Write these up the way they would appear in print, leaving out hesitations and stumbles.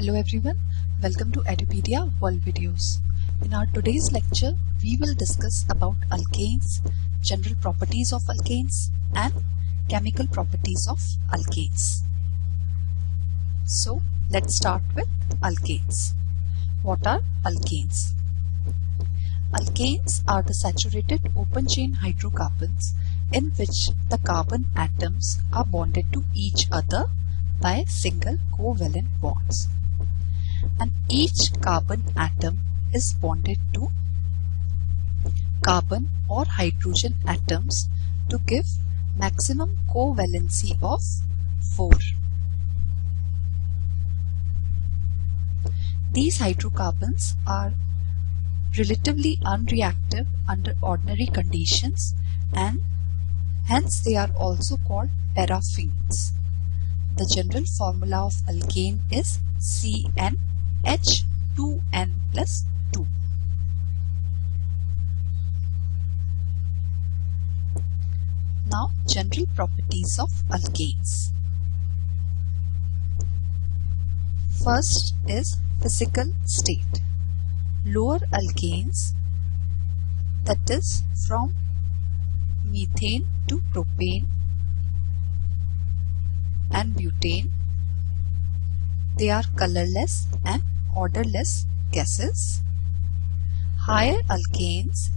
Hello everyone, welcome to Edupedia World Videos. In our today's lecture, we will discuss about alkanes, general properties of alkanes and chemical properties of alkanes. So let's start with alkanes. What are alkanes? Alkanes are the saturated open chain hydrocarbons in which the carbon atoms are bonded to each other by single covalent bonds. And each carbon atom is bonded to carbon or hydrogen atoms to give maximum covalency of 4. These hydrocarbons are relatively unreactive under ordinary conditions and hence they are also called parafines. The general formula of alkane is CnH2n plus 2. Now, general properties of alkanes. First is physical state. Lower alkanes, that is from methane to propane and butane, they are colorless and odorless gases. Higher alkanes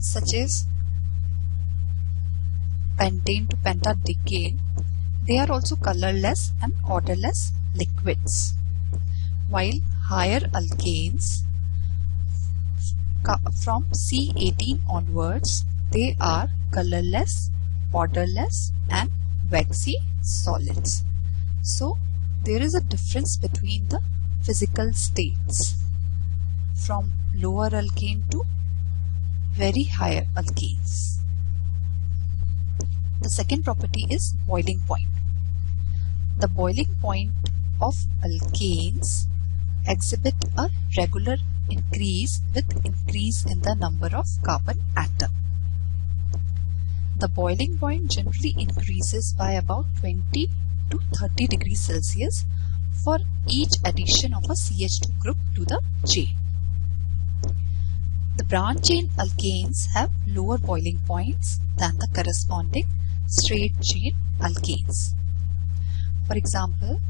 such as pentane to pentadecane, they are also colorless and odorless liquids, while higher alkanes from C18 onwards, they are colorless, odorless and waxy solids. So there is a difference between the physical states from lower alkane to very higher alkanes. The second property is boiling point. The boiling point of alkanes exhibit a regular increase with increase in the number of carbon atom. The boiling point generally increases by about 20 to 30 degrees Celsius for each addition of a CH2 group to the chain. The branch chain alkanes have lower boiling points than the corresponding straight chain alkanes. For example,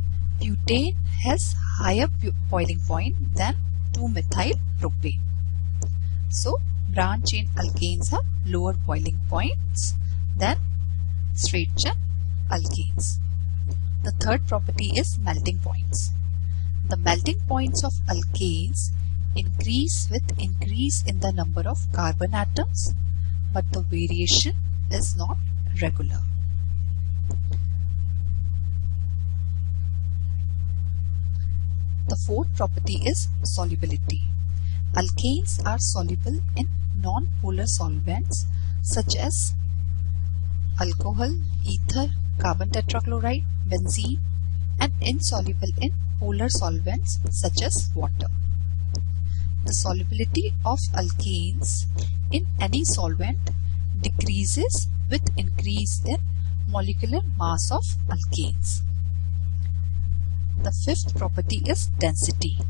butane has higher boiling point than 2-methyl propane. So, branch chain alkanes have lower boiling points than straight chain alkanes. The third property is melting points. The melting points of alkanes increase with increase in the number of carbon atoms, but the variation is not regular. The fourth property is solubility. Alkanes are soluble in non-polar solvents such as alcohol, ether, carbon tetrachloride, benzene, and insoluble in polar solvents such as water. The solubility of alkanes in any solvent decreases with increase in molecular mass of alkanes. The fifth property is density.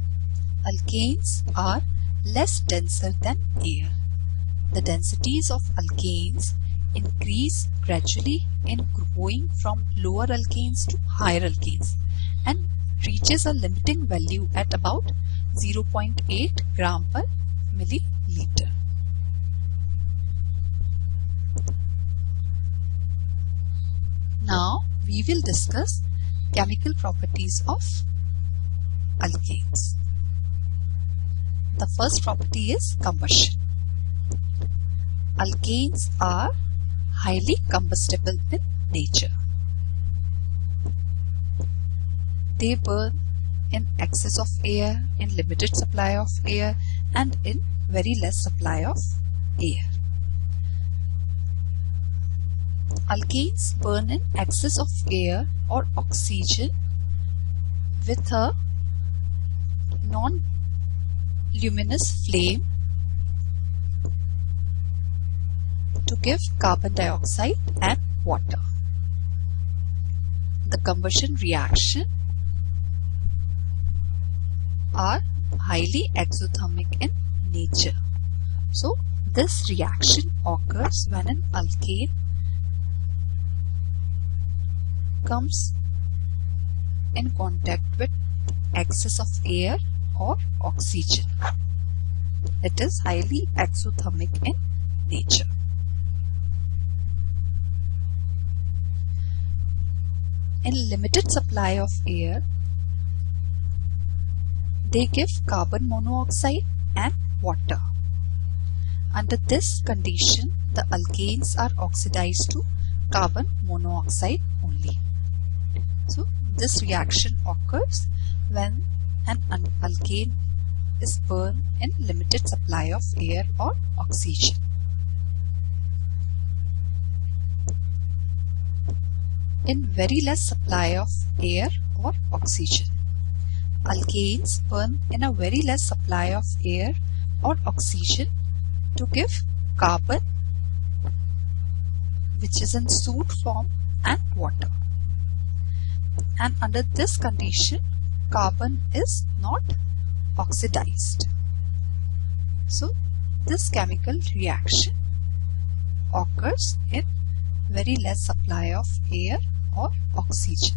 Alkanes are less denser than air. The densities of alkanes increase gradually in going from lower alkanes to higher alkanes and reaches a limiting value at about 0.8 gram per milliliter. Now we will discuss chemical properties of alkanes. The first property is combustion. Alkanes are highly combustible in nature. They burn in excess of air, in limited supply of air, and in very less supply of air. Alkanes burn in excess of air or oxygen with a non-luminous flame to give carbon dioxide and water. The combustion reaction are highly exothermic in nature. So this reaction occurs when an alkane comes in contact with excess of air or oxygen. It is highly exothermic in nature. In limited supply of air, they give carbon monoxide and water. Under this condition, the alkanes are oxidized to carbon monoxide only. So this reaction occurs when an alkane is burned in limited supply of air or oxygen. In very less supply of air or oxygen. Alkanes burn in a very less supply of air or oxygen to give carbon, which is in soot form, and water. And under this condition, carbon is not oxidized. So this chemical reaction occurs in very less supply of air or oxygen.